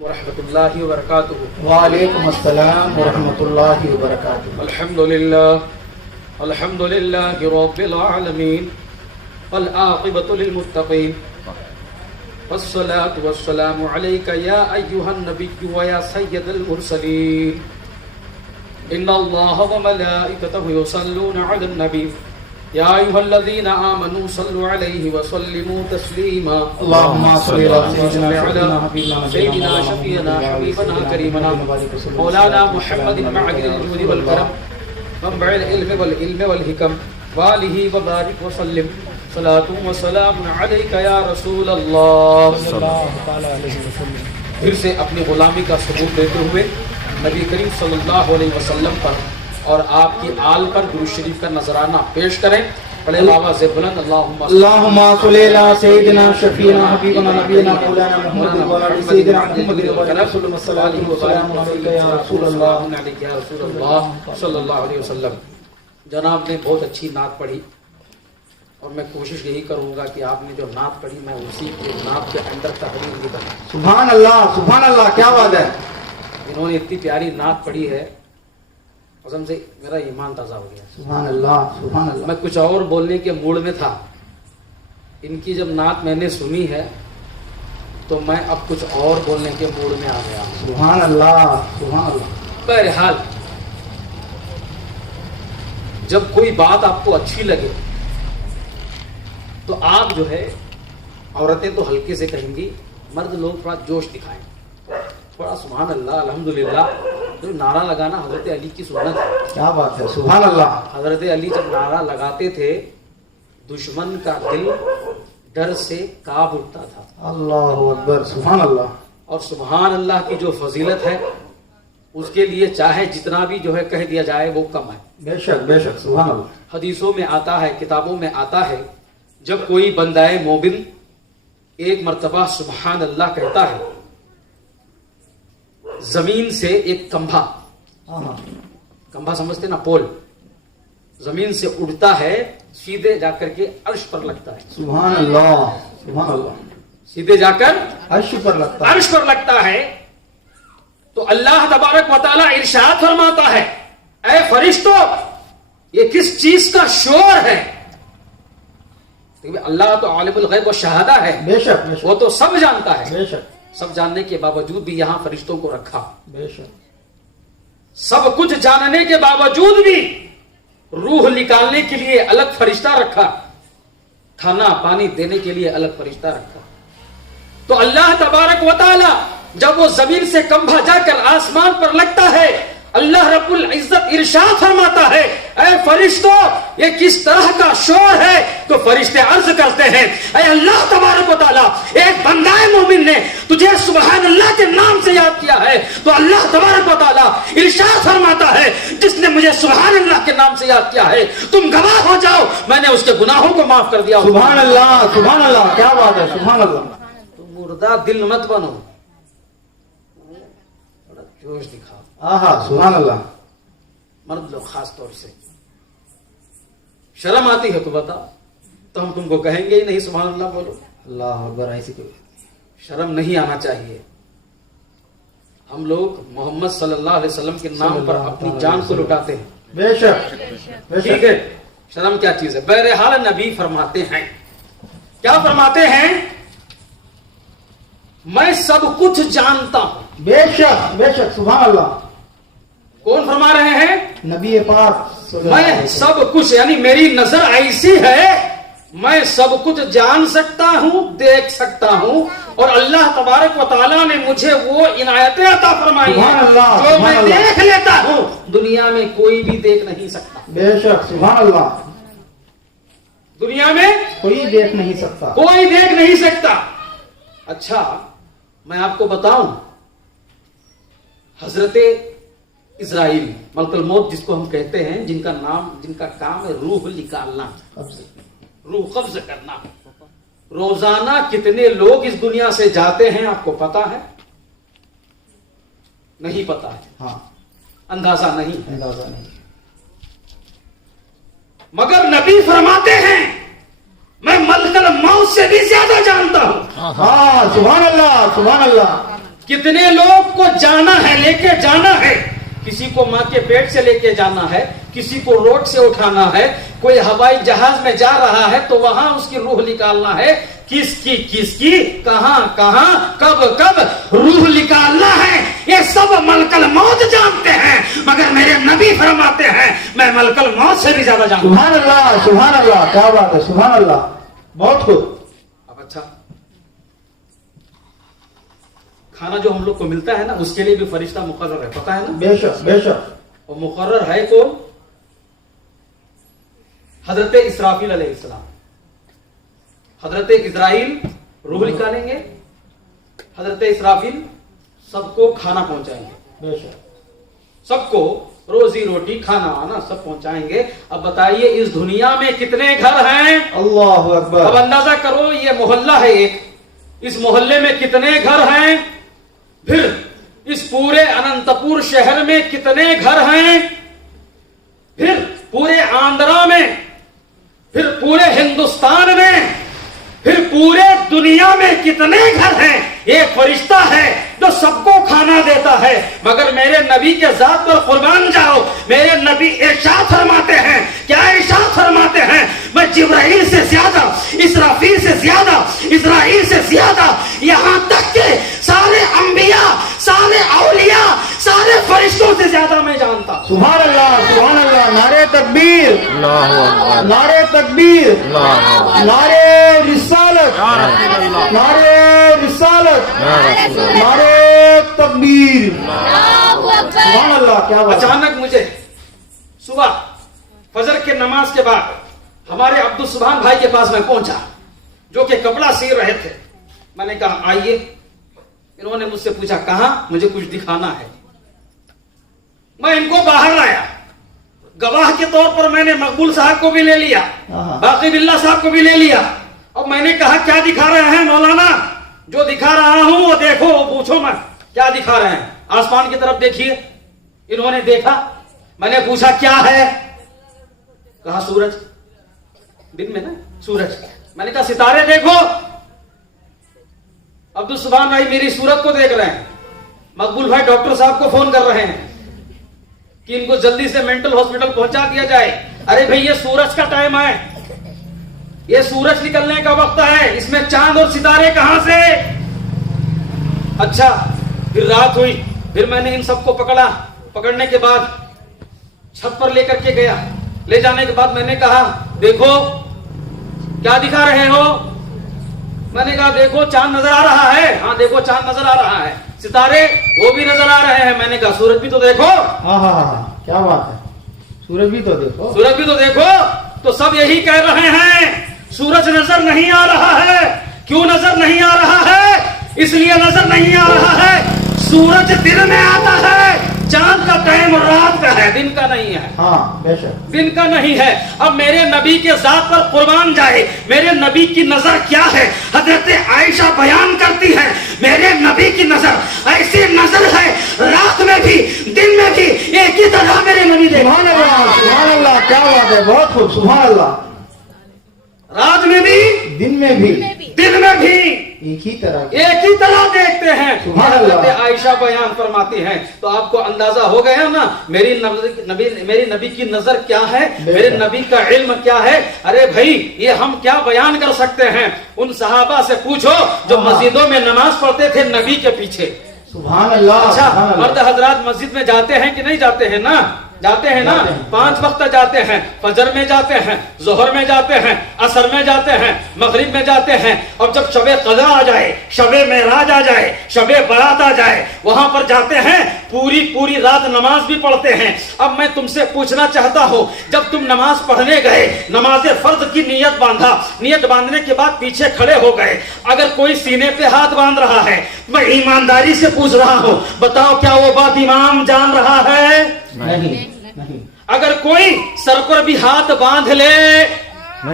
ورحمۃ اللہ وبرکاتہ۔ وعلیکم السلام ورحمۃ اللہ وبرکاتہ۔ الحمد للہ رب العالمین والعاقبۃ للمتقین والصلاة والسلام علیک یا ایھا النبی ویا سید المرسلین ان اللہ وملائکتہ یصلون علی النبی یا ایھا الذین آمنوا صلوا علیہ وسلموا تسلیما اللہم صل علی سیدنا شفیعنا حبیبنا کریمنا مولانا محمد معدن الجود والکرم منبع العلم والعلم والحکم وآلہ وبارک وسلم صلاۃ وسلام علیک یا رسول اللہ۔ پھر سے اپنی غلامی کا ثبوت دیتے ہوئے نبی کریم صلی اللہ علیہ وسلم پر اور آپ کی آل پر درود شریف کا نذرانہ پیش کریں۔ پڑھے بابا سے بلند اللہم صلی علی سیدنا شفیعنا حبیبنا نبینا مولانا محمد وعلی سیدنا محمد وسلم الصلاۃ والسلام علیک یا رسول اللہ صلی اللہ علیہ وسلم۔ جناب نے بہت اچھی نعت پڑھی اور میں کوشش یہی کروں گا کہ آپ نے جو نعت پڑھی میں اسی کے نعت کے اندر تحریر بھی کروں۔ سبحان اللہ، کیا بات ہے۔ انہوں نے اتنی پیاری نعت پڑھی ہے، قسم سے میرا ایمان تازہ ہو گیا۔ سبحان اللہ۔ میں کچھ اور بولنے کے موڈ میں تھا، ان کی جب نعت میں نے سنی ہے تو میں اب کچھ اور بولنے کے موڈ میں آ گیا۔ سبحان اللہ۔ بہرحال جب کوئی بات آپ کو اچھی لگے تو آپ جو ہے، عورتیں تو ہلکے سے کہیں گی، مرد لوگ تھوڑا جوش دکھائیں، تھوڑا سبحان اللہ الحمدللہ۔ جو نعرہ لگانا حضرت علی کی سنت ہے۔ کیا بات ہے، سبحان اللہ۔ حضرت علی جب نعرہ لگاتے تھے دشمن کا دل ڈر سے کانپ اٹھتا تھا۔ اللہ اکبر، سبحان اللہ۔ اور سبحان اللہ کی جو فضیلت ہے اس کے لیے چاہے جتنا بھی جو ہے کہہ دیا جائے وہ کم ہے۔ بے شک، سبحان اللہ۔ حدیثوں میں آتا ہے، کتابوں میں آتا ہے، جب کوئی بندہ مومن ایک مرتبہ سبحان اللہ کہتا ہے، زمین سے ایک کمبھا سمجھتے نا، پول زمین سے اڑتا ہے، سیدھے جا کر کے عرش پر لگتا ہے۔ سبحان اللہ۔ سیدھے جا کر عرش پر لگتا ہے تو اللہ تبارک و تعالی ارشاد فرماتا ہے، اے فرشتوں یہ کس چیز کا شور ہے؟ اللہ تو عالم الغیب و شہادہ ہے، بے شک، وہ تو سب جانتا ہے۔ بے شک، سب جاننے کے باوجود بھی یہاں فرشتوں کو رکھا، بے شک۔ سب کچھ جاننے کے باوجود بھی روح نکالنے کے لیے الگ فرشتہ رکھا، کھانا پانی دینے کے لیے الگ فرشتہ رکھا۔ تو اللہ تبارک و تعالی جب وہ زمین سے کمبھا جا کر آسمان پر لگتا ہے، اللہ رب العزت ارشاد فرماتا ہے، اے فرشتوں یہ کس طرح کا شور ہے؟ تو فرشتے عرض کرتے ہیں، اے اللہ تبارک و تعالی ایک بندہ مومن نے تجھے سبحان اللہ کے نام سے یاد کیا ہے، تو اللہ تبارک و تعالی ارشاد فرماتا ہے جس نے مجھے سبحان اللہ کے نام سے یاد کیا ہے تم گواہ ہو جاؤ میں نے اس کے گناہوں کو معاف کر دیا۔ سبحان اللہ، کیا بات ہے، سبحان اللہ۔ تو مردہ دل مت بنو، بڑا جوش دکھاؤ۔ سبحان اللہ۔ مرد لوگ خاص طور سے شرم آتی ہے تو بتا، تو ہم تم کو کہیں گے ہی نہیں سبحان اللہ بولو۔ اللہ اکبر، ایسی کوئی شرم نہیں آنا چاہیے۔ ہم لوگ محمد صلی اللہ علیہ وسلم کے نام پر اپنی جان کو لٹاتے ہیں۔ بے شک، ٹھیک ہے، شرم کیا چیز ہے؟ بہرحال نبی فرماتے ہیں، کیا فرماتے ہیں؟ میں سب کچھ جانتا ہوں۔ بے شک، سبحان اللہ۔ کون فرما رہے ہیں؟ نبی پاک۔ میں سب کچھ، یعنی میری نظر ایسی ہے میں سب کچھ جان سکتا ہوں، دیکھ سکتا ہوں، اور اللہ تبارک و تعالیٰ نے مجھے وہ عنایتیں عطا فرمائی ہیں جو میں دیکھ لیتا ہوں دنیا میں کوئی بھی دیکھ نہیں سکتا۔ بے شک، سبحان اللہ۔ دنیا میں کوئی دیکھ نہیں سکتا، کوئی دیکھ نہیں سکتا۔ اچھا میں آپ کو بتاؤں، حضرت اسرائیل ملک الموت جس کو ہم کہتے ہیں، جن کا کام ہے روح نکالنا، روح قبض کرنا، روزانہ کتنے لوگ اس دنیا سے جاتے ہیں آپ کو پتا ہے؟ نہیں پتا ہے، اندازہ نہیں۔ مگر نبی فرماتے ہیں میں ملک الموت سے بھی زیادہ جانتا ہوں۔ سبحان اللہ، سبحان اللہ۔ कितने लोग को जाना है, लेके जाना है, किसी को माँ के पेट से लेके जाना है, किसी को रोड से उठाना है, कोई हवाई जहाज में जा रहा है तो वहां उसकी रूह निकालना है, किसकी कहां कब रूह निकालना है, ये सब मलकल मौत जानते हैं, मगर मेरे नबी फरमाते हैं मैं मलकल मौत से भी ज्यादा जानता हूं। सुभान अल्लाह, क्या बात है, सुभान अल्लाह, बहुत खूब। अब अच्छा, खाना जो हम लोग को मिलता है ना, उसके लिए भी फरिश्ता मुकर्रर है, पता है ना? बेशक बेशक। और मुकर्रर है कौन? हजरत इसराफील अलैहिस्सलाम। हजरत इजराइल रूह निकालेंगे, हजरत इसराफील सबको खाना पहुंचाएंगे, बेशक, सबको रोजी रोटी खाना आना सब पहुंचाएंगे। अब बताइए इस दुनिया में कितने घर हैं? अल्लाह अकबर। अब अंदाजा करो, ये मोहल्ला है एक, इस मोहल्ले में कितने घर हैं? फिर इस पूरे अनंतपुर शहर में कितने घर हैं? फिर पूरे आंध्रा में, फिर पूरे हिंदुस्तान में, फिर पूरे दुनिया में कितने घर हैं? एक फरिश्ता है जो सबको खाना देता है, मगर मेरे नबी के जात पर कुर्बान जाओ, मेरे नबी इरशाद फरमाते हैं, क्या इरशाद फरमाते हैं? मैं जिब्राइल से ज्यादा, इसराफील से ज्यादा, इजराइल से ज्यादा, यहां तक के सारे अंबिया, सारे औलिया, सारे फरिश्तों से ज्यादा मैं जानता हूं। सुभान अल्लाह, नारे तकबीर, नारे तकबीर, नारे रिसालत, नारे रिसालत, नारे तकबीर। सुभान अल्लाह, क्या बात। अचानक मुझे सुबह फजर के नमाज के बाद हमारे अब्दुल सुभान भाई के पास मैं पहुंचा, जो कि कपड़ा सी रहे थे। मैंने कहा आइए। इन्होंने मुझसे पूछा कहां, मुझे कुछ दिखाना है। मैं इनको बाहर लाया, गवाह के तौर पर मैंने मकबूल साहब को भी ले लिया, बाकी बिल्ला साहब को भी ले लिया। अब मैंने कहा क्या दिखा रहे हैं मौलाना? जो दिखा रहा हूं वो देखो, वो पूछो मत क्या दिखा रहे हैं। आसमान की तरफ देखिए। इन्होंने देखा, मैंने पूछा क्या है? कहा सूरज, दिन में ना सूरज। मैंने कहा सितारे देखो। अब्दुल सुभान भाई मेरी सूरत को देख रहे हैं, मकबूल भाई डॉक्टर साहब को फोन कर रहे हैं कि इनको जल्दी से मेंटल हॉस्पिटल पहुंचा दिया जाए। अरे भाई ये सूरज का टाइम है, ये सूरज निकलने का वक्त है, इसमें चांद और सितारे कहां से? अच्छा, फिर रात हुई, फिर मैंने इन सबको पकड़ा। पकड़ने के बाद छत पर लेकर के गया। ले जाने के बाद मैंने कहा देखो क्या दिखा रहे हो? मैंने कहा देखो चांद नजर आ रहा है। हाँ देखो चांद नजर आ रहा है, सितारे वो भी नजर आ रहे हैं। मैंने कहा सूरज भी तो देखो। हाँ, क्या बात है, सूरज भी तो देखो, सूरज भी तो देखो। तो सब यही कह रहे हैं सूरज नजर नहीं आ रहा है। क्यों नजर नहीं आ रहा है? इसलिए नजर नहीं आ रहा है, सूरज दिन में आता है, चांद का टाइम रात का है, दिन का नहीं है। हाँ बेशक, दिन का नहीं है। अब मेरे नबी के जात पर कुर्बान जाए, मेरे नबी की नजर क्या है? हजरत आयशा बयान करती है मेरे नबी की नजर ऐसी नजर है, रात में भी दिन में भी एक ही तरह मेरे नबी देखते। सुभान अल्लाह, क्या बात है, बहुत खूब, सुभान अल्लाह। रात में भी दिन में भी एक ही तरह देखते हैं। सुभान अल्लाह। हजरत आयशा बयान फरमाती हैं। तो आपको अंदाजा हो गया ना मेरी नबी की नजर क्या है, मेरे नबी का इल्म क्या है। अरे भाई ये हम क्या बयान कर सकते हैं? उन सहाबा से पूछो जो मस्जिदों में नमाज पढ़ते थे नबी के पीछे। सुभान अल्लाह। अच्छा, मर्द हजरात मस्जिद में जाते हैं कि नहीं जाते हैं? ना जाते हैं ना, 5 वक्त जाते हैं। फजर में जाते हैं, जोहर में जाते हैं, असर में जाते हैं, मगरिब में जाते हैं। और जब शबे कज़ा आ जाए, शबे मेराज आ जाए, शबे बारात आ जाए, वहां पर जाते हैं, पूरी रात नमाज भी पढ़ते हैं। अब मैं तुमसे पूछना चाहता हूं, जब तुम नमाज पढ़ने गए, नमाज फर्ज की नियत बांधा, नियत बांधने के बाद पीछे खड़े हो गए, अगर कोई सीने पे हाथ बांध रहा है, मैं ईमानदारी से पूछ रहा हूं, बताओ क्या वो बात इमाम जान रहा है? नहीं। अगर कोई सर पर भी हाथ बांध ले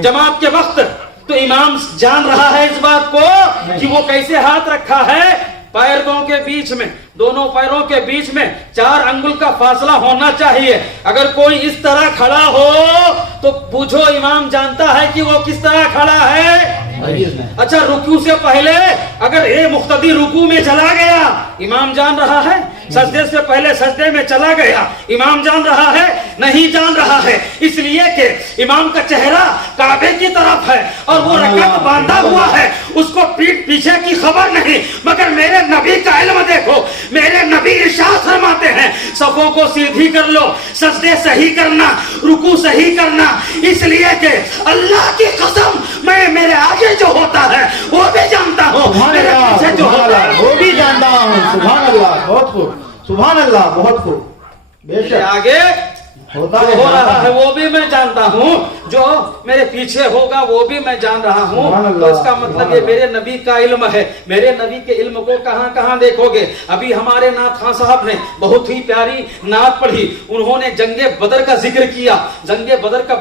जमात के वक्त, तो इमाम जान रहा है इस बात को कि वो कैसे हाथ रखा है? पैरों के बीच में, दोनों पैरों के बीच में 4 अंगुल का फासला होना चाहिए। अगर कोई इस तरह खड़ा हो तो पूछो इमाम जानता है कि वो किस तरह खड़ा है? अच्छा, रुकू से पहले अगर ये मुख्तदी रुकू में चला गया, इमाम जान रहा है, सजदे से पहले सजदे में चला गया, इमाम जान रहा है, नहीं जान रहा है, इसलिए कि इमाम का चेहरा काबे की तरफ है और वो रकात बांधा हुआ है, उसको पीठ पीछे की खबर नहीं। मगर मेरे नबी का इल्म देखो, मेरे नबी इरशाद फरमाते हैं, सफों को सीधी कर लो, सजदे सही करना, रुकू सही करना, इसलिए कि अल्लाह की कसम मैं मेरे आगे जो होता है वो भी जानता हूँ, मेरे पीछे जो होता है वो भी जानता हूँ। सुभान अल्लाह, बहुत खूब, सुभान अल्लाह, बहुत खूब। मेरे बेशक आगे होता जो है, हो रहा है वो भी मैं जानता हूँ, जो मेरे पीछे होगा वो भी मैं जान रहा हूँ। तो इसका मतलब ये मेरे नबी का इल्म है। मेरे नबी के इल्म को कहाँ कहाँ देखोगे। अभी हमारे नाथ खान साहब ने बहुत ही प्यारी नात पढ़ी, उन्होंने जंगे बदर का जिक्र किया, जंगे बदर का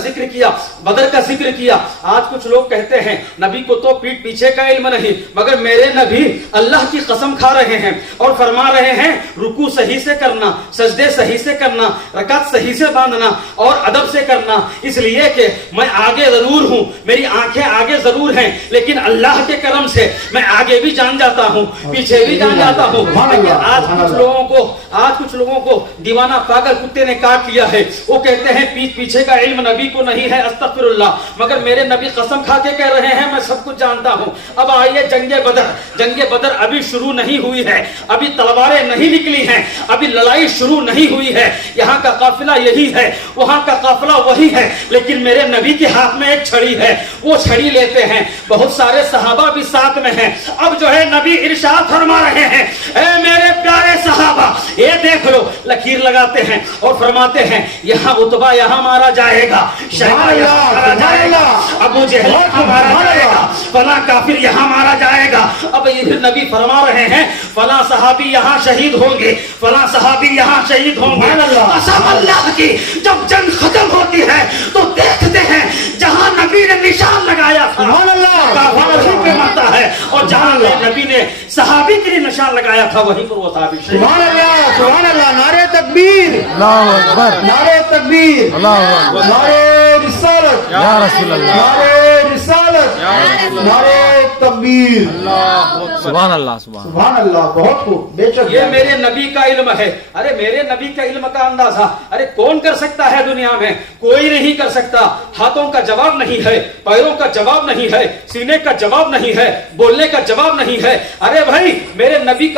जिक्र किया, बदर का जिक्र किया। आज कुछ लोग कहते हैं नबी को तो पीठ पीछे का इल्म नहीं, मगर मेरे नबी अल्लाह की कसम खा रहे हैं और फरमा रहे हैं रुकू सही से करना, सजदे सही से करना, रकात सही से बांधना और अदब से करना। इसलिए कि मैं आगे जरूर हूं, मेरी आंखें आगे जरूर हैं, लेकिन अल्लाह के करम से मैं आगे भी जान जाता हूं, पीछे भी जान जाता हूं। लेकिन आज कुछ लोगों को दीवाना पागल कुत्ते ने काट लिया है। वो कहते हैं पीठ पीछे का इल्म नबी को नहीं है, अस्तगफिरुल्लाह, मगर मेरे नबी कसम खा के कह रहे हैं मैं सब कुछ जानता हूं। अब आइए जंगे बदर अभी शुरू नहीं हुई है, अभी तलवारें नहीं निकली हैं, अभी लड़ाई शुरू नहीं हुई है। यहाँ का काफिला यही है, वहां का काफिला वही है, लेकिन मेरे नबी के हाथ में एक छड़ी है, वो छड़ी लेते हैं। बहुत सारे सहाबा भी साथ में हैं। अब जो है नबी इरशाद फरमा रहे हैं, ए मेरे प्यारे सहाबा, ये देख लो, लकीर लगाते हैं और फरमाते हैं यहाँ उतबा यहाँ मारा जाएगा, शैबा यहाँ मारा जाएगा, अबू जहल यहाँ मारा जाएगा, फला काफिर यहाँ मारा जाएगा। अब ये नबी फरमा रहे हैं फला सहाबी यहाँ शहीद होंगे, फला सहाबी यहाँ शहीद होंगे। कसम अल्लाह की, जब जंग खत्म होती है तो देखते हैं जहां नबी ने निशान लगाया था वहीं पे मरता है, और जहां नबी ने सहाबी के लिए निशान लगाया था वहीं पर वो सहाबी। सुभान अल्लाह, सुभान अल्लाह, नारे तकबीर, अल्लाहु अकबर, नारे तकबीर, अल्लाहु अकबर, नारे रिसालत या रसूल अल्लाह, नारे रिसालत या रसूल अल्लाह, नारे तकबीर, सुभान अल्लाह, सुभान अल्लाह, बहुत खूब। बेशक ये मेरे नबी का इल्म है। अरे मेरे नबी का इल्म का अंदाजा अरे कौन कर सकता है दुनिया में? कोई नहीं कर सकता। हाथों का जवाब नहीं है, पैरों का जवाब नहीं है, सीने का जवाब नहीं है, बोलने का जवाब नहीं है। अरे भाई मेरे नबी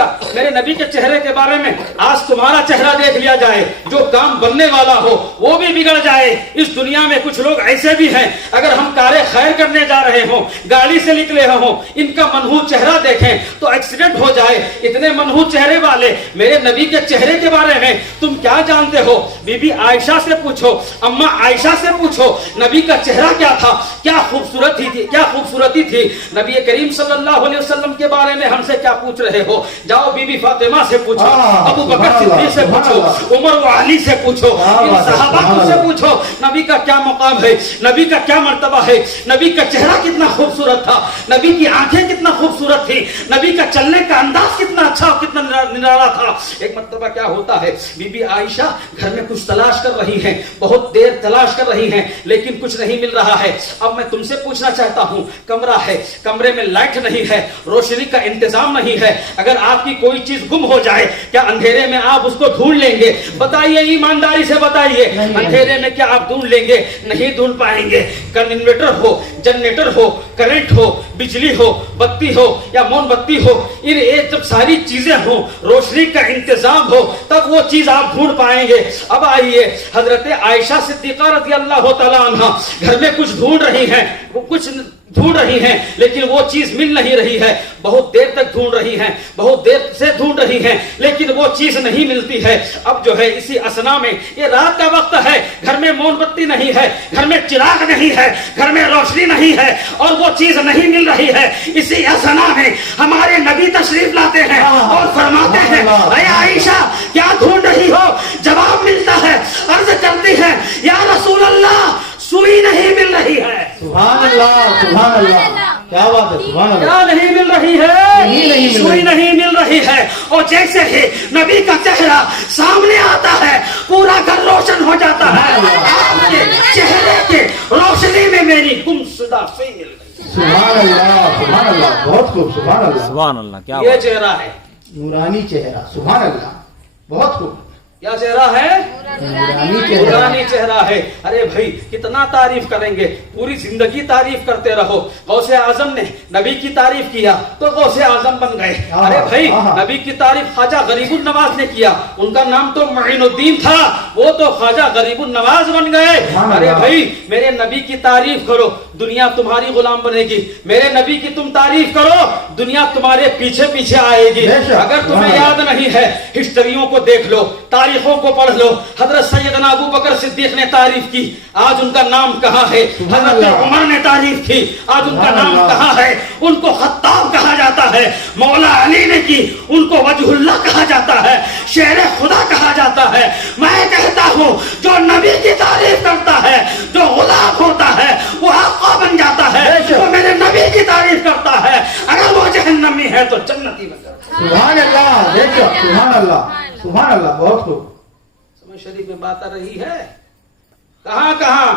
के चेहरे के बारे में आज तुम्हारा चेहरा देख लिया जाए, जो काम बनने वाला हो वो भी बिगड़ जाए। इस दुनिया में कुछ लोग ऐसे भी हैं, अगर हम कारे खैर करने जा रहे हो, गाड़ी से निकले हो, इनका मनहूस चेहरा देखें तो एक्सीडेंट हो जाए। इतने मनहूस चेहरे वाले मेरे नबी के चेहरे के बारे में तुम क्या जानते हो? बीबी आयशा से पूछो, अम्मा आयशा से पूछो, नबी का चेहरा क्या था, क्या खूबसूरती थी। नबी करीम सल्लल्लाहु अलैहि वसल्लम के बारे में हमसे क्या पूछ रहे हो? जाओ बीबी फातिमा से पूछो, अबू बकर सिद्दीक से पूछो, उमर व अली से पूछो, इन सहाबा से पूछो नबी का क्या मकाम है, नबी का क्या मर्तबा है, नबी का चेहरा कितना खूबसूरत था, नबी की आंखें कितना खूबसूरत थी, नबी का चलने का अंदाज कितना अच्छा और कितना निराला था। एक मर्तबा क्या होता है, बीबी आयशा घर में कुछ तलाश कर रही हैं, बहुत देर तलाश कर रही हैं, लेकिन कुछ नहीं मिल रहा है। अब मैं तुमसे पूछना चाहता हूं, कमरा है, कमरे में लाइट नहीं है, रोशनी का इंतजाम नहीं है, अगर आपकी कोई चीज गुम हो जाए क्या अंधेरे में आप उसको ढूंढ लेंगे? बताइए, ईमानदारी से बताइए, अंधेरे में क्या आप ढूंढ लेंगे? नहीं ढूंढ पाएंगे। इन्वर्टर हो, जनरेटर हो, करंट हो, बिजली हो, बत्ती हो या मोमबत्ती हो, इन जब सारी चीजें हो, रोशनी का इंतजाम हो, तब वो चीज आप ढूंढ पाएंगे। अब आइए, हजरत आयशा सिद्दीका रज़ियल्लाहु तआला अन्हा घर में कुछ ढूंढ रही हैं, वो कुछ ढूंढ रही हैं, लेकिन वो चीज मिल नहीं रही है। बहुत देर तक ढूंढ रही हैं, बहुत देर से ढूंढ रही हैं, लेकिन वो चीज नहीं मिलती है। अब जो है इसी असना में, ये रात का वक्त है, घर में मोमबत्ती नहीं है, घर में चिराग नहीं है, घर में रोशनी नहीं है और वो चीज नहीं मिल रही है। इसी असना में हमारे नबी तशरीफ लाते हैं और फरमाते हैं, अरे आयशा क्या ढूंढ रही हो? जवाब मिलता है, अर्ज करती है, या रसूल अल्लाह सुई नहीं मिल रही है। सुभान अल्लाह, सुभान अल्लाह, क्या बात है, सुभान अल्लाह। क्या नहीं मिल रही है? सुई नहीं मिल रही है। और जैसे ही नबी का चेहरा सामने आता है, पूरा घर रोशन हो जाता है। आपके चेहरे के रोशनी में मेरी गुमशुदा सुई मिल गई। سبحان اللہ بہت خوب سبحان اللہ سبحان اللہ کیا یہ چہرہ ہے. نورانی چہرہ سبحان اللہ بہت خوب کیا چہرہ ہے؟ نورانی چہرہ نورانی چہرہ ہے. ارے بھائی کتنا تعریف کریں گے, پوری زندگی تعریف کرتے رہو. غوث اعظم نے نبی کی تعریف کیا تو غوث اعظم بن گئے. ارے بھائی نبی کی تعریف خواجہ غریب النواز نے کیا, ان کا نام تو معین الدین تھا, وہ تو خواجہ غریب النواز بن گئے. ارے بھائی میرے نبی کی تعریف کرو, دنیا تمہاری غلام بنے گی. میرے نبی کی تم تعریف کرو, دنیا تمہارے پیچھے پیچھے آئے گی. اگر تمہیں یاد نہیں ہے ہسٹریوں کو دیکھ لو, تاریخوں کو پڑھ لو. حضرت سیدنا ابو بکر صدیق نے تعریف کی, آج ان کا نام کہاں ہے. حضرت عمر نے تعریف کی, آج ان کا نام کہاں ہے. ان کو خطاب کہا جاتا ہے. مولا علی نے کی, ان کو وجہ اللہ کہا جاتا ہے, شیر خدا کہا جاتا ہے. میں کہتا ہوں جو نبی کی تعریف کرتا ہے, جو غلام ہوتا ہے وہ آقا بن جاتا ہے. جو میرے نبی کی تعریف کرتا ہے اگر وہ جہنمی ہے تو جنتی بن جاتا ہے. سبحان اللہ دیکھو سبحان اللہ بہت خوب. سمجھ شریف میں بات آ رہی ہے. کہاں کہاں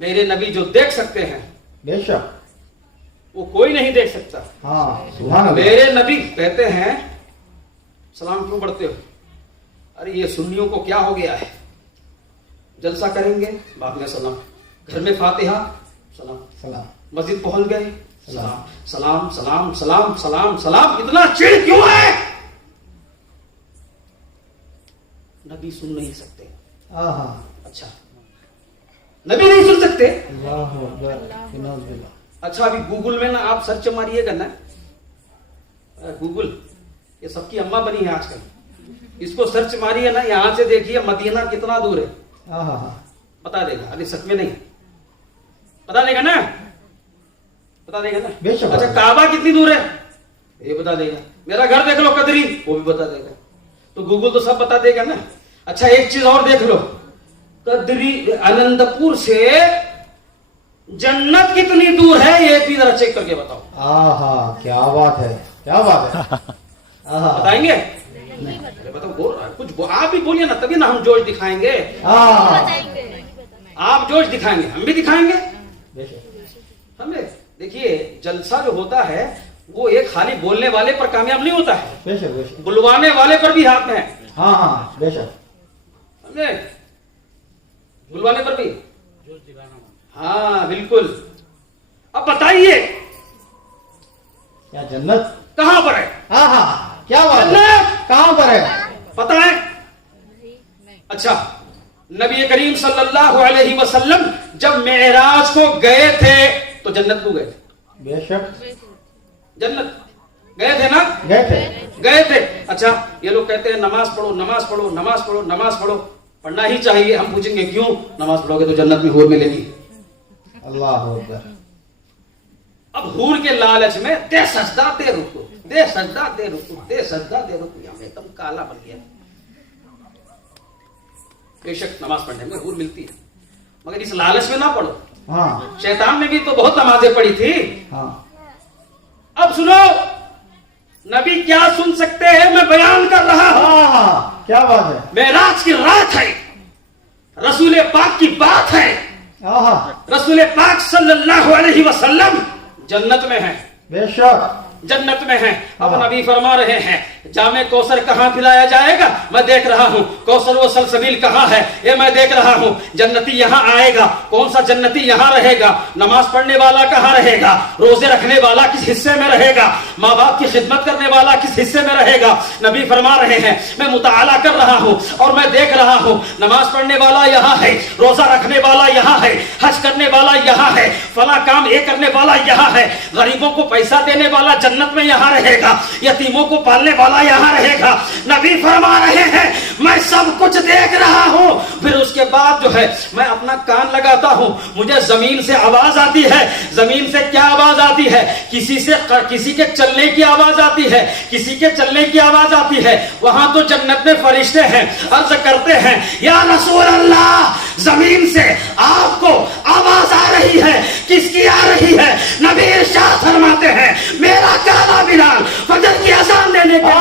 میرے نبی جو دیکھ سکتے ہیں بے شک وہ کوئی نہیں دیکھ سکتا. ہاں سبحان اللہ. میرے نبی کہتے ہیں سلام کیوں پڑھتے ہو؟ ارے یہ سنیوں کو کیا ہو گیا ہے, جلسہ کریں گے بعد میں سلام, گھر میں فاتحہ سلام, سلام, مسجد پہنچ گئے سلام, سلام سلام سلام سلام سلام. اتنا چڑ کیوں ہے؟ نبی سن نہیں سکتے. اچھا نبی نہیں سن سکتے. اچھا ابھی گوگل میں نا آپ سرچ ماریے گا نا, گوگل یہ سب کی اماں بنی ہے آج کل, اس کو سرچ ماریے نا, یہاں سے دیکھیے مدینہ کتنا دور ہے, بتا دے گا. ابھی سچ میں نہیں بتا دے گا نا, بتا دے گا نا. اچھا کعبہ کتنی دور ہے یہ بتا دے گا. میرا گھر دیکھ لو قدری, وہ بھی بتا دے گا. تو گوگل تو سب بتا دے گا نا. اچھا ایک چیز اور دیکھ لو, قدری آنند پور سے جنت کتنی دور ہے یہ بھی ذرا چیک کر کے بتاؤ. کیا بات ہے, کیا بات ہے. بتائیں گے؟ بتاؤ کچھ آپ بھی بولیے نا, تبھی نا ہم جوش دکھائیں گے. آپ جوش دکھائیں گے ہم بھی دکھائیں گے. ہمیں دیکھیے جلسہ جو ہوتا ہے وہ ایک خالی بولنے والے پر کامیاب نہیں ہوتا ہے, بلوانے والے پر بھی ہاتھ میں ہے. بے شک بلوانے پر بھی. ہاں بالکل. اب بتائیے کیا جنت کہاں پر ہے؟ کیا بات ہے, جنت کہاں پر ہے پتا ہے؟ اچھا نبی کریم صلی اللہ علیہ وسلم جب معراج کو گئے تھے تو جنت کو گئے تھے. بے شک جنت گئے تھے نا, گئے تھے. اچھا یہ لوگ کہتے ہیں نماز پڑھو نماز پڑھو نماز پڑھو نماز پڑھو. پڑھنا ہی چاہیے. ہم پوچھیں گے کیوں؟ نماز پڑھو گے تو جنت میں حور ملے گی. اللہ اکبر. اب حور کے لالچ میں دے سجدہ دے رکو, دے سجدہ دے رکو, دے سجدہ دے رکو, یہاں ایک دم کالا بن گیا. بے شک نماز پڑھنے میں حور ملتی ہے مگر اس لالچ میں نہ پڑھو. شیطان نے بھی تو بہت نمازیں پڑھی تھی. اب سنو نبی کیا سن سکتے ہیں, میں بیان کر رہا ہوں. کیا بات ہے. معراج کی رات ہے, رسول پاک کی بات ہے. رسول پاک صلی اللہ علیہ وسلم جنت میں ہیں. بے شک جنت میں ہیں. اب نبی فرما رہے ہیں جامع کوثر کہاں پلایا جائے گا, میں دیکھ رہا ہوں. کوثر و سلسبیل کہاں ہے, یہ میں دیکھ رہا ہوں. جنتی یہاں آئے گا, کون سا جنتی یہاں رہے گا. نماز پڑھنے والا کہاں رہے گا, روزے رکھنے والا کس حصے میں رہے گا, ماں باپ کی خدمت کرنے والا کس حصے میں رہے گا. نبی فرما رہے ہیں میں مطالعہ کر رہا ہوں اور میں دیکھ رہا ہوں نماز پڑھنے والا یہاں ہے, روزہ رکھنے والا یہاں ہے, حج کرنے والا یہاں ہے, فلاں کام یہ کرنے والا یہاں ہے, غریبوں کو پیسہ دینے والا جنت میں یہاں رہے گا, یتیموں کو پالنے والا یہاں رہے گا. نبی فرما رہے ہیں میں سب کچھ دیکھ رہا ہوں. پھر اس کے بعد جو ہے میں اپنا کان لگاتا ہوں, مجھے زمین سے آواز آتی ہے. زمین سے کیا آواز آتی ہے؟ کسی کے چلنے کی آواز آتی ہے, کسی کے چلنے کی آواز آتی ہے. وہاں تو جنت میں فرشتے ہیں, عرض کرتے ہیں یا رسول اللہ زمین سے آپ کو آواز آ رہی ہے, کس کی آ رہی ہے؟ نبی ارشاد فرماتے ہیں میرا کالا بلال فجر کی اذان دینے کے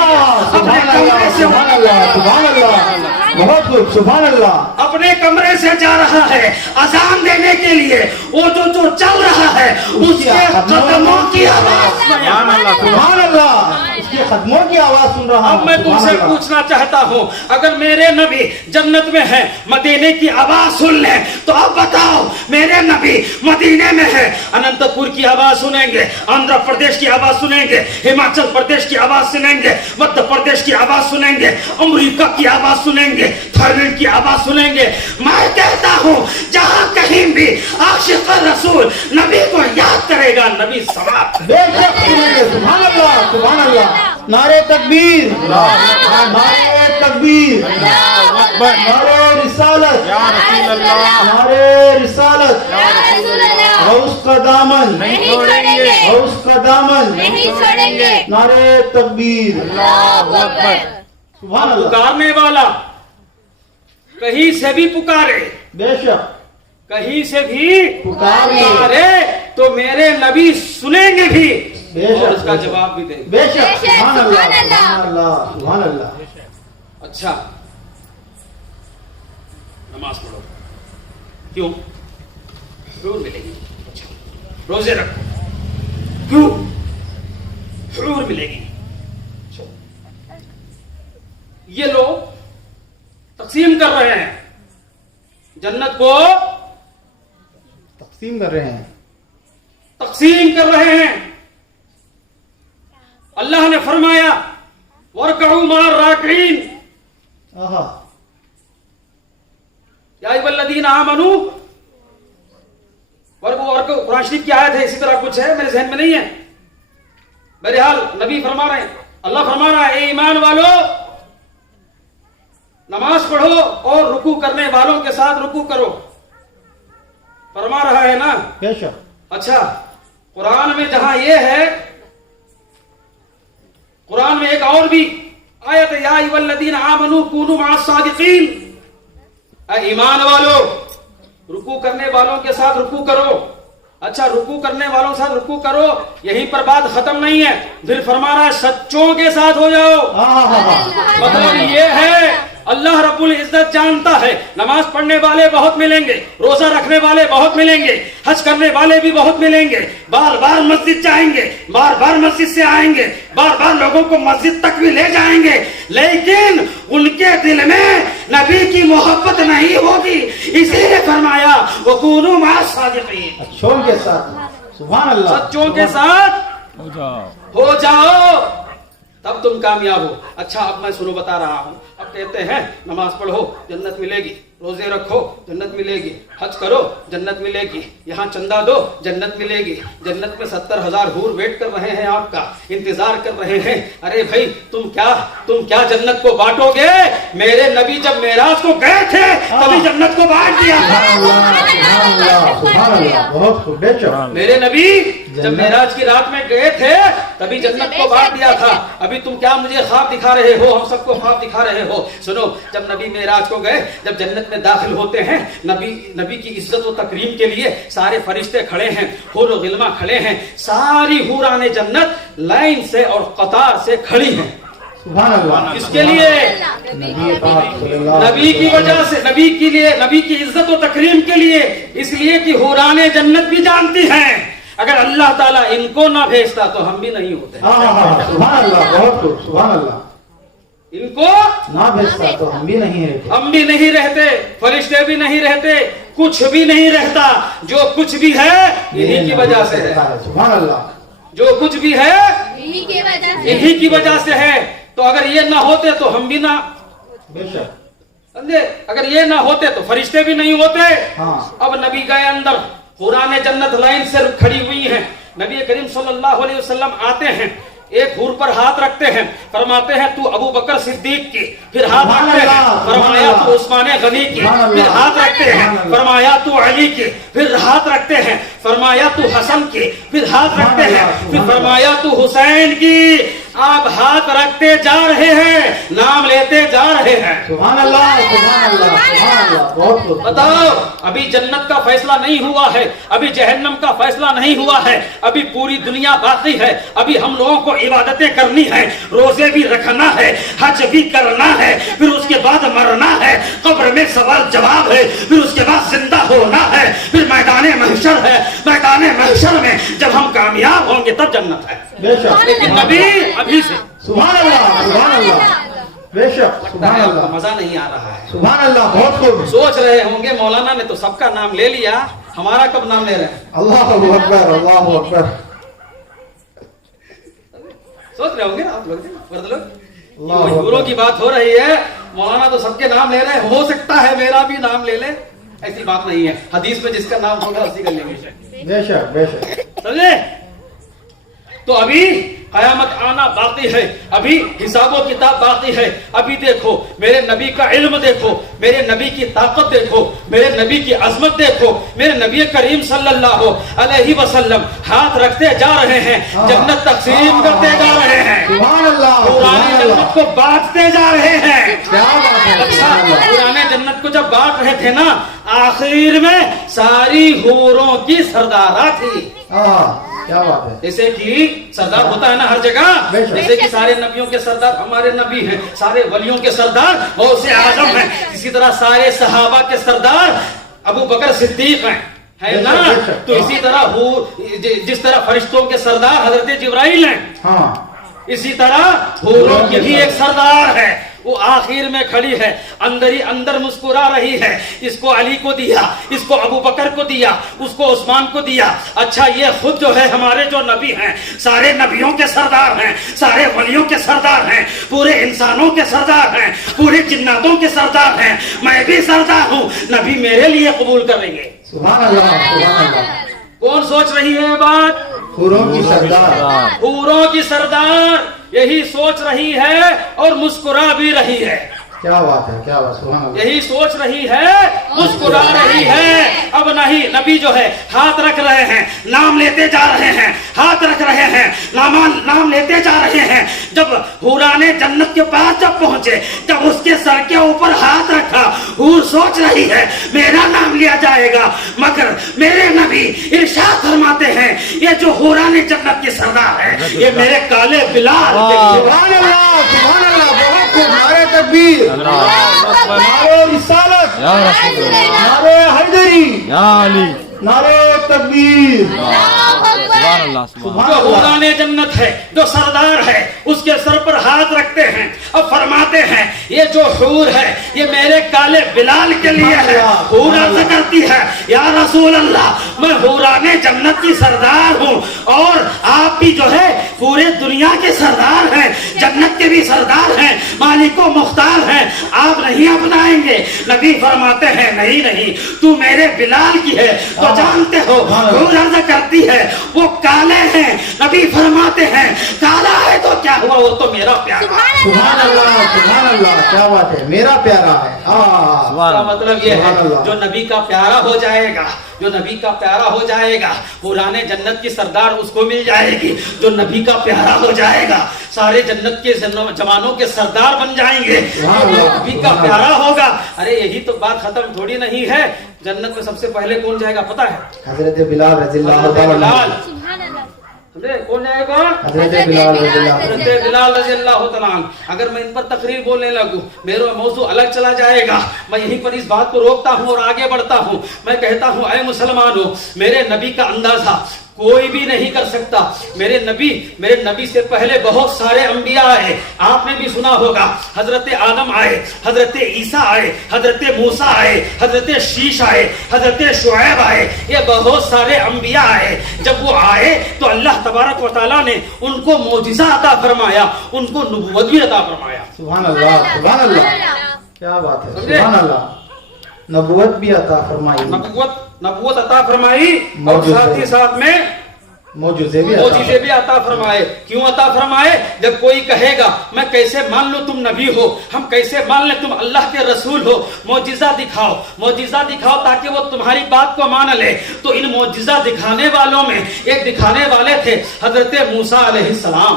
بہت خوب سبحان اللہ اپنے کمرے سے جا رہا ہے اذان دینے کے لیے. लिए वो जो चल रहा है उसके कदमों की आवाज सुभान अल्लाह, उसके कदमों की आवाज सुन रहा हूं। अब मैं तुमसे सुभान अल्लाह। पूछना चाहता हूं, अगर मेरे नबी जन्नत में है, मदीने की आवाज सुन ले, तो अब बताओ मेरे नबी मदीने में है, अनंतपुर की आवाज सुनेंगे, आंध्र प्रदेश की आवाज सुनेंगे, हिमाचल प्रदेश की आवाज सुनेंगे, मध्य प्रदेश की आवाज सुनेंगे, अमेरिका की आवाज सुनेंगे, थाईलैंड की आवाज सुनेंगे। मैं कहता हूं जहां कहीं भी आशिक रसूल नबी को याद करेगा, नबी समाप्त। बेशक सुनेंगे। सुभान अल्लाह, सुभान अल्लाह। नारे तकबीर, नारे तकबीर, नारे रिसालत, नारे रिसालत, गौस का दामन, नहीं छोड़ेंगे, गौस का दामन, नहीं छोड़ेंगे। नारे तकबीर। अल्लाहू अकबर। सुभान अल्लाह। पुकारने वाला कहीं से भी पुकारे, बेशक कहीं से भी पुकारे। पुकारे तो मेरे नबी सुनेंगे भी बेशक, और उसका बेशक। जवाब भी देंगे। बेशक। बेशक, सुभान अल्लाह, सुभान अल्लाह। सुभान अल्लाह, सुभान अल्लाह। अच्छा, नमाज पढ़ो, क्यों? हुरूर मिलेगी। अच्छा, रोजे रखो, क्यों? हुरूर मिलेगी। अच्छा, ये लोग तकसीम कर रहे हैं जन्नत को, तकसीम कर रहे हैं। तकसीम कर रहे हैं। अल्लाह ने फरमाया वरकऊ मार राकीन, आहा, या अय्युहल्लज़ीन आमनू, कुरान शरीफ की आयत है, इसी तरह कुछ है, मेरे जहन में नहीं है। बहरहाल नबी फरमा रहे हैं, अल्लाह फरमा रहा है, ए ईमान वालो नमाज पढ़ो और रुकू करने वालों के साथ रुकू करो, फरमा रहा है ना। बेशक। अच्छा, कुरान में जहां ये है, कुरान में एक और भी आयत है, या अय्युहल्लज़ीन आमनू कूनू मअस सादिकीन, ऐ ईमान वालों रुकू करने वालों के साथ रुकू करो। अच्छा, रुकू करने वालों के साथ रुकू करो, यहीं पर बात खत्म नहीं है, फिर फरमा रहा है सच्चों के साथ हो जाओ। मतलब ये है, अल्लाह रब्बुल इज्जत जानता है नमाज पढ़ने वाले बहुत मिलेंगे, रोजा रखने वाले बहुत मिलेंगे, हज करने वाले भी बहुत मिलेंगे, बार बार मस्जिद जाएंगे, बार बार मस्जिद से आएंगे, बार बार लोगों को मस्जिद तक भी ले जाएंगे, लेकिन उनके दिल में नबी की मोहब्बत नहीं होगी। इसीलिए फरमाया वकूनू मअस सादिकीन, अच्छों के साथ। सुभान अल्लाह। सच्चों के साथ हो जाओ। हो जाओ, तब तुम कामयाब हो। अच्छा, अब मैं सुनो बता रहा हूं। अब कहते हैं नमाज पढ़ो जन्नत मिलेगी, रोजे रखो जन्नत मिलेगी, हज करो जन्नत मिलेगी, यहाँ चंदा दो जन्नत मिलेगी, जन्नत में 70,000 हूर वेट कर रहे हैं, आपका इंतजार कर रहे हैं। अरे भाई, तुम क्या जन्नत को बांटोगे? मेरे नबी जब मेराज को गए थे तभी जन्नत को बांट दिया। सुभान अल्लाह, बहुत खूब। बेशक। मेरे नबी जब मेराज की रात में गए थे तभी जन्नत को बांट दिया था। अभी तुम क्या मुझे ख्वाब दिखा रहे हो? हम सबको ख्वाब दिखा रहे हो। सुनो, जब नबी मेराज को गए, जब जन्नत में दाखिल होते हैं, नबी की इज्जत और तकरीम के लिए सारे फरिश्ते खड़े हैं, हूर और गिल्मा खड़े हैं, सारी हूराने जन्नत लाइन से और कतार से खड़ी हैं। सुभान अल्लाह। किसके लिए? नबी की वजह से, नबी के लिए, नबी की इज्जत और तकरीम के लिए। इसलिए कि हूराने जन्नत भी जानती हैं अगर अल्लाह ताला इनको ना भेजता तो हम भी नहीं होते। सुभान अल्लाह, बहुत खूब। सुभान अल्लाह। इनको ना भेजता तो हम भी नहीं रहते। हम भी नहीं रहते, फरिश्ते भी नहीं रहते, कुछ भी नहीं रहता। जो कुछ भी है इन्हीं की वजह से है। सुभान अल्लाह। जो कुछ भी है इन्हीं की वजह से, इन्हीं की वजह से है। तो अगर ये ना होते तो हम भी ना, बेशक। समझे? अगर ये ना होते तो फरिश्ते भी नहीं होते। हाँ। अब नबी गए अंदर, हुराने जन्नत लाइन से खड़ी हुई हैं। नबी करीम सल्लल्लाहु अलैहि वसल्लम आते हैं, एक हूर पर हाथ रखते हैं, फरमाते हैं तू अबू बकर सिद्दीक की, फिर हाथ रखते हैं, फरमाया तू उस्मान गनी की, फिर हाथ रखते हैं, फरमाया तू अली की, फिर हाथ रखते हैं, फरमाया तू हसन की, फिर हाथ रखते हैं, फिर फरमाया तू हुसैन की। आप हाथ रखते जा रहे हैं, नाम लेते जा रहे हैं। सुभान अल्लाह, सुभान अल्लाह, सुभान अल्लाह। बहुत खूब। बताओ, अभी जन्नत का फैसला नहीं हुआ है, अभी जहन्नम का फैसला नहीं हुआ है, अभी पूरी दुनिया बाकी है। अभी हम लोगों को इबादतें करनी है, रोजे روزے بھی رکھنا ہے, حج بھی کرنا ہے, پھر اس کے بعد مرنا ہے, قبر میں سوال جواب ہے, پھر اس کے بعد زندہ ہونا ہے, پھر میدان محشر ہے. میدان محشر میں جب ہم کامیاب ہوں گے تب جنت ہے. بے شک, لیکن نبی ابھی سے سبحان اللہ, سبحان اللہ, بے شک, سبحان اللہ, مزہ نہیں آ رہا ہے. سبحان اللہ, بہت خوب. سوچ رہے ہوں گے مولانا نے تو سب کا نام لے لیا, ہمارا کب نام لے رہے ہیں؟ اللہ اکبر, اللہ اکبر. سوچ رہے ہوں گے آپ لوگ, مرد لوگ, اللہ مجبوروں اکبر. کی بات ہو رہی ہے. مولانا تو سب کے نام لے رہے ہیں, ہو سکتا ہے میرا بھی نام لے لے, ایسی بات نہیں ہے. حدیث میں جس کا نام ہوگا اسی کا لیں گے. بے شک, بے شک. سمجھے؟ تو ابھی قیامت آنا باقی ہے, ابھی حساب و کتاب باقی ہے. ابھی دیکھو میرے نبی کا علم دیکھو, میرے نبی کی طاقت دیکھو, میرے نبی کی عظمت دیکھو. میرے نبی کریم صلی اللہ علیہ وسلم ہاتھ رکھتے جا رہے ہیں, جنت تقسیم کرتے جا رہے ہیں, سبحان اللہ, پرانی سبحان اللہ. جنت کو بانٹتے جا رہے ہیں. کیا بات ہے, اچھا, سبحان اللہ. پرانے جنت کو جب بانٹ رہے تھے نا, آخر میں ساری حوروں کی سردارہ تھی. کیا بات ہے. جیسے کہ سردار ہوتا ہے نا ہر جگہ, جیسے کہ سارے نبیوں کے سردار ہمارے نبی ہیں, سارے ولیوں کے سردار غوث اعظم ہیں, اسی طرح سارے صحابہ کے سردار ابو بکر صدیق ہیں, ہے نا. تو اسی طرح جس طرح فرشتوں کے سردار حضرت جبرائیل ہیں, ہاں, اسی طرح حوروں کی بھی ایک سردار ہے. وہ آخر میں کھڑی ہے, اندر ہی اندر مسکرا رہی ہے. اس کو علی کو دیا, اس کو ابو بکر کو دیا, اس کو عثمان کو دیا. اچھا, یہ خود جو ہے ہمارے جو نبی ہیں, سارے نبیوں کے سردار ہیں, سارے ولیوں کے سردار ہیں, پورے انسانوں کے سردار ہیں, پورے جناتوں کے سردار ہیں. میں بھی سردار ہوں, نبی میرے لیے قبول کریں گے. سبحان اللہ, سبحان اللہ. کون سوچ رہی ہے یہ بات؟ حوروں کی سردار, حوروں کی سردار یہی سوچ رہی ہے اور مسکرا بھی رہی ہے. کیا بات ہے, کیا بات, سبحان اللہ. یہی سوچ رہی ہے, مسکرا رہی ہے. اب نہیں, نبی جو ہے ہاتھ رکھ رہے ہیں, نام لیتے جا رہے ہیں, ہاتھ رکھ رہے ہیں, نام لیتے جا رہے ہیں. جب حوران جنت کے پاس جب پہنچے, جب اس کے سر کے اوپر ہاتھ رکھا, حور سوچ رہی ہے میرا نام لیا جائے گا, مگر میرے نبی ارشاد فرماتے ہیں یہ جو حوران جنت کے سردار ہیں یہ میرے کالے بلال کے لیے. سبحان اللہ, سبحان اللہ, بہت خوب. نعرہ تکبیر, نعرہ رسالت, نعرہ حیدری, یا علی, نعرہ تکبیر. سبحان اللہ, سبحان جو حوران جنت ہے, جو سردار ہے, اس کے سر پر ہاتھ رکھتے ہیں. اب فرماتے ہیں یہ جو حور ہے یہ میرے کالے بلال کے لیے ہے. حور عرض کرتی ہے یا رسول اللہ, میں حوران جنت کی سردار ہوں, اور آپ بھی جو ہے پورے دنیا کے سردار ہیں, جنت کے بھی سردار ہیں, مالک و مختار ہیں, آپ نہیں اپنائیں گے؟ نبی فرماتے ہیں نہیں نہیں, تو میرے بلال کی ہے تو جانتے ہو. حور عرض کرتی ہے وہ کالے ہیں. نبی فرماتے ہیں کالا ہے تو کیا ہوا, وہ تو میرا پیارا. سبحان اللہ, سبحان اللہ, کیا بات ہے, میرا پیارا ہے. سبحان کا اللہ. مطلب یہ سبحان ہے اللہ. جو نبی کا پیارا ہو جائے گا, جو نبی کا پیارا ہو جائے گا, پرانے جنت کی سردار اس کو مل جائے گی. جو نبی کا پیارا ہو جائے گا سارے جنت کے جوانوں کے سردار بن جائیں گے. جو نبی کا پیارا ہوگا, ارے یہی تو بات ختم تھوڑی نہیں ہے. جنت میں سب سے پہلے کون جائے گا پتا ہے؟ حضرت بلال رضی اللہ حضرت تعالیٰ بلال. سبحان اللہ. سمجھے کون جائے گا؟ حضرت بلال رضی اللہ تعالیٰ. حضرت بلال رضی اللہ تعالیٰ عنہ. اگر میں ان پر تقریر بولنے لگوں میرا موضوع الگ چلا جائے گا. میں یہیں پر اس بات کو روکتا ہوں اور آگے بڑھتا ہوں. میں کہتا ہوں اے مسلمانوں, میرے نبی کا اندازہ کوئی بھی نہیں کر سکتا. میرے نبی سے پہلے بہت سارے انبیاء آئے. آپ نے بھی سنا ہوگا حضرت آدم آئے, حضرت عیسیٰ آئے, حضرت موسیٰ آئے, حضرت شیش آئے, حضرت شعیب آئے, یہ بہت سارے انبیاء آئے. جب وہ آئے تو اللہ تبارک و تعالیٰ نے ان کو معجزہ عطا فرمایا, ان کو نبوت بھی عطا فرمایا. سبحان اللہ, سبحان اللہ, کیا بات ہے, سبحان اللہ. نبوت بھی عطا فرمائی, نبوت عطا فرمائی, اور ساتھ ہی ساتھ میں معجزے بھی معجزے بھی عطا فرمائے. کیوں عطا فرمائے؟ جب کوئی کہے گا میں کیسے مان لوں تم نبی ہو, ہم کیسے مان لیں تم اللہ کے رسول ہو, معجزہ دکھاؤ, معجزہ دکھاؤ تاکہ وہ تمہاری بات کو مان لے. تو ان معجزہ دکھانے والوں میں ایک دکھانے والے تھے حضرت موسیٰ علیہ السلام.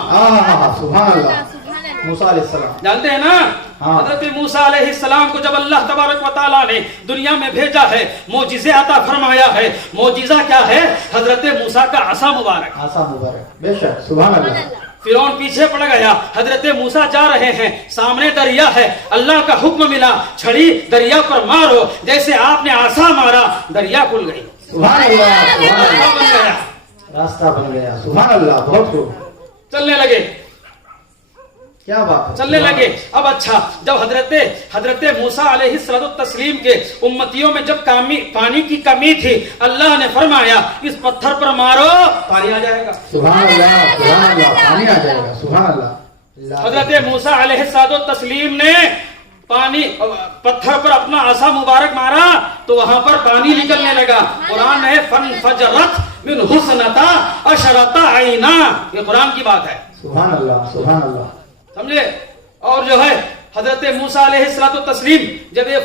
سبحان اللہ, موسیٰ علیہ السلام, جانتے ہیں نا حضرت موسیٰ علیہ السلام کو جب اللہ تبارک و تعالیٰ نے دنیا میں بھیجا ہے, معجزے عطا فرمایا ہے. معجزہ کیا ہے؟ حضرت موسیٰ کا عصا مبارک. عصا مبارک, بے شک, سبحان اللہ. फिरौन पीछे पड़ गया, हजरत मूसा जा रहे हैं, सामने दरिया है, अल्लाह का हुक्म मिला, छड़ी दरिया पर मारो, जैसे आपने आसा मारा, दरिया खुल गई, सुभान अल्लाह, सुभान रास्ता अल्लाह, बन गया, रास्ता बन गया। सुभान अल्लाह, बहुत खूब, चलने लगे, क्या बात है, चलने लगे। अब अच्छा, जब हजरत मूसा अलैहिस्सलातु तस्लीम के उम्मतियों में जब पानी की कमी थी, अल्लाह ने फरमाया इस पत्थर पर मारो, पानी आ जाएगा। सुभान अल्लाह, सुभान अल्लाह, पानी आ जाएगा। सुभान अल्लाह। हजरत मूसा अलैहिस्सलातु तस्लीम ने पानी पत्थर पर अपना आसा मुबारक मारा तो वहां पर पानी निकलने लगा। कुरान है फनफजरत मिन हुस्नता अशरता आईना, ये कुरान की बात है, सुभान अल्लाह, सुभान अल्लाह। समझे। और जो है हजरत मूसा अलैहिस्सलातु तस्लीम, जब ये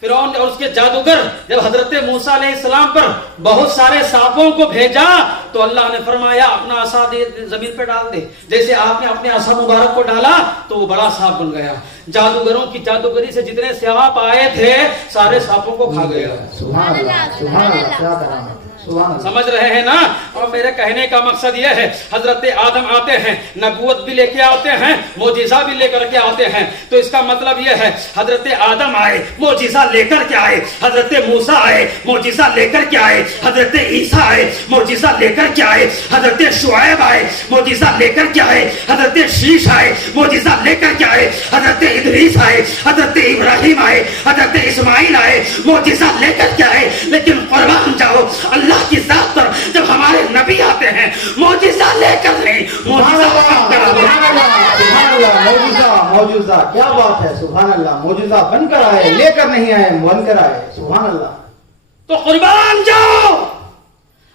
फिरौन और उसके जादूगर जब हजरत मूसा अलैहिस्सलाम पर बहुत सारे सांपों को भेजा तो अल्लाह ने फरमाया अपना आसा जमीन पे डाल दे, जैसे आपने अपने आसा मुबारक को डाला तो वो बड़ा सांप बन गया। जादूगरों की जादूगरी से जितने सांप आए थे सारे सांपों को खा गया। सुभान अल्लाह, सुभान अल्लाह, क्या करामत है, सुभान अल्लाह। समझ रहे हैं ना। और मेरे कहने का मकसद यह है, हजरत आदम आते हैं, नबूवत भी लेके आते हैं, मोजिजा भी लेकर के आते हैं, तो इसका मतलब यह है हजरत आदम आए मोजिजा लेकर के आए, हजरत मूसा आए मोजिजा लेकर के आए, हजरत ईसा आए मोजिजा लेकर के आए, हजरत शुआइब आए मोजिजा लेकर के आए, हजरत शीश आए मोजिजा लेकर के आए, हजरत इदरीस आए, हजरत इब्राहिम आए, हजरत इस्माइल आए मोजिजा लेकर के आए। लेकिन कुर्बान जाओ अल्लाह की जात पर, जब हमारे नबी आते हैं मोजिजा लेकर नहीं, मोजिजा बनकर मौजूदा, मौजूदा, क्या बात है, सुभान अल्लाह। मौजूदा बनकर आए, लेकर नहीं आए, बनकर आए, सुभान अल्लाह। तो कुर्बान जाओ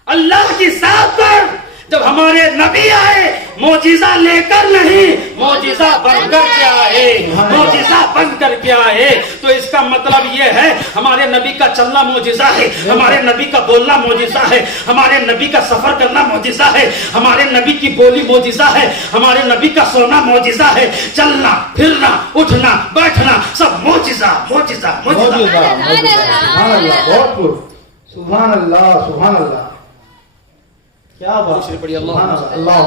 अल्लाह की जात पर, जब हमारे नबी आए मोजिजा लेकर नहीं, मोजिजा बनकर के आए, मोजिजा बनकर के आए। तो इसका मतलब ये है हमारे नबी का चलना मोजिजा है, हमारे नबी का बोलना मोजिजा है, हमारे नबी का सफर करना मोजिजा है, हमारे नबी की बोली मोजिजा है, हमारे नबी का सोना मोजिजा है, चलना फिरना उठना बैठना सब मोजिजा मोजिजा मौजूदा, मोजिजा। मौजूदा, सुभान अल्लाह, बहुत खूब, सुभान अल्लाह, सुभान अल्लाह, क्या बात है, पढ़िए, सुभान अल्लाह।